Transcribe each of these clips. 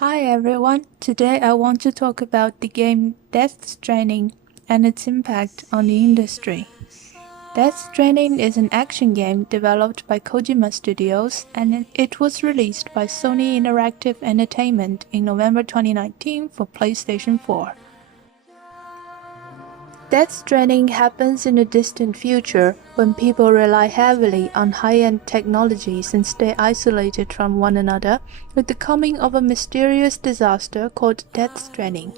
Hi everyone, today I want to talk about the game Death Stranding and its impact on the industry. Death Stranding is an action game developed by Kojima Studios and it was released by Sony Interactive Entertainment in November 2019 for PlayStation 4. Death Stranding happens in a distant future when people rely heavily on high-end technology and stay isolated from one another with the coming of a mysterious disaster called Death Stranding.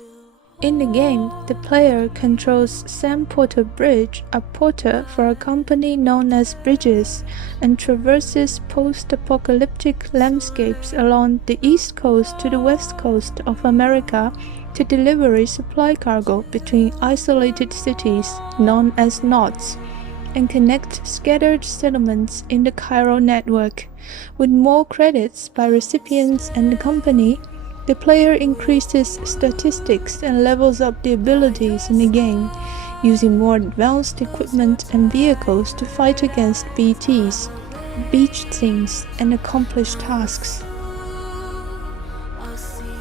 In the game, the player controls Sam Porter Bridge, a porter for a company known as Bridges, and traverses post-apocalyptic landscapes along the east coast to the west coast of America to deliver a supply cargo between isolated cities known as knots and connect scattered settlements in the Cairo network. With more credits by recipients and the company, the player increases statistics and levels up the abilities in the game, using more advanced equipment and vehicles to fight against BTs, beach things, and accomplish tasks.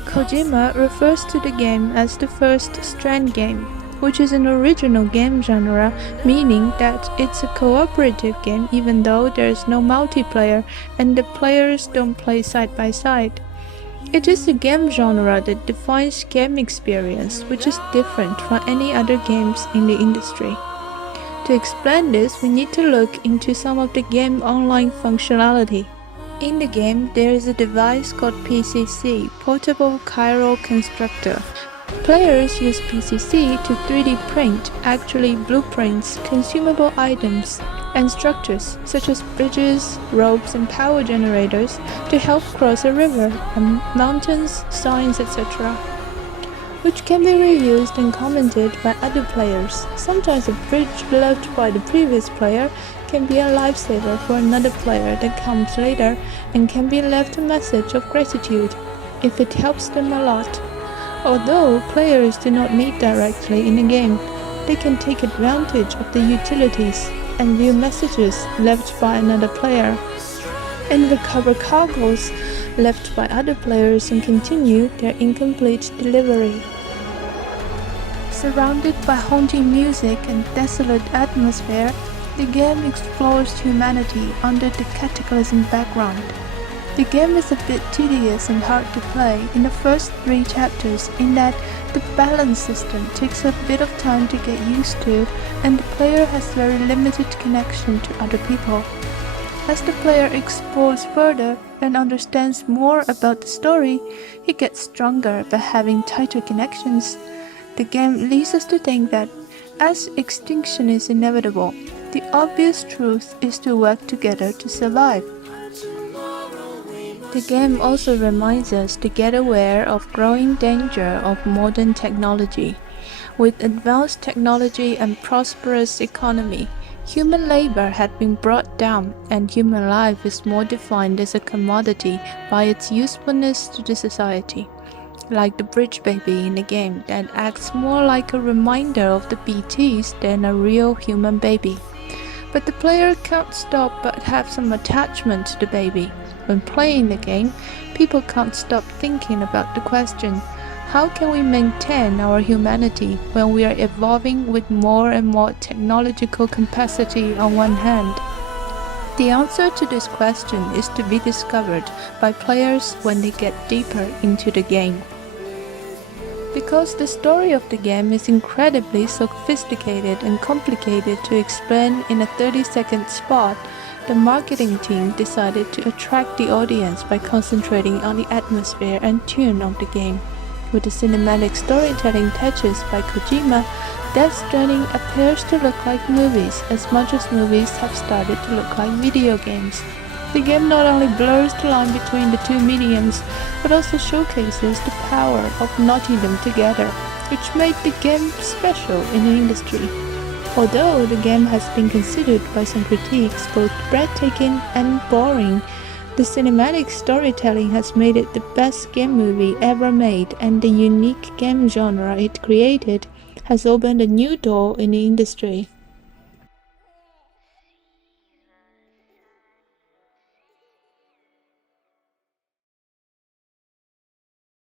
Kojima refers to the game as the first Strand game, which is an original game genre, meaning that it's a cooperative game even though there is no multiplayer and the players don't play side by side. It is a game genre that defines game experience, which is different from any other games in the industry. To explain this, we need to look into some of the game online functionality. In the game, there is a device called PCC, Portable Chiral Constructor. Players use PCC to 3D print, actually blueprints, consumable items, and structures such as bridges, ropes, and power generators to help cross a river, and mountains, signs, etc., which can be reused and commented by other players. Sometimes a bridge left by the previous player can be a lifesaver for another player that comes later and can be left a message of gratitude if it helps them a lot. Although players do not meet directly in the game, they can take advantage of the utilities and view messages left by another player, and recover cargoes left by other players and continue their incomplete delivery. Surrounded by haunting music and desolate atmosphere, the game explores humanity under the cataclysm background. The game is a bit tedious and hard to play in the first 3 chapters in that the balance system takes a bit of time to get used to and the player has very limited connection to other people. As the player explores further and understands more about the story, he gets stronger by having tighter connections. The game leads us to think that, as extinction is inevitable, the obvious truth is to work together to survive. The game also reminds us to get aware of growing danger of modern technology. With advanced technology and prosperous economy, human labor had been brought down and human life is more defined as a commodity by its usefulness to the society. Like the bridge baby in the game that acts more like a reminder of the BTs than a real human baby. But the player can't stop but have some attachment to the baby. When playing the game, people can't stop thinking about the question, how can we maintain our humanity when we are evolving with more and more technological capacity on one hand? The answer to this question is to be discovered by players when they get deeper into the game. Because the story of the game is incredibly sophisticated and complicated to explain in a 30-second spot, the marketing team decided to attract the audience by concentrating on the atmosphere and tune of the game. With the cinematic storytelling touches by Kojima, Death Stranding appears to look like movies as much as movies have started to look like video games. The game not only blurs the line between the two mediums, but also showcases the power of knotting them together, which made the game special in the industry. Although the game has been considered by some critics both breathtaking and boring, the cinematic storytelling has made it the best game movie ever made, and the unique game genre it created has opened a new door in the industry.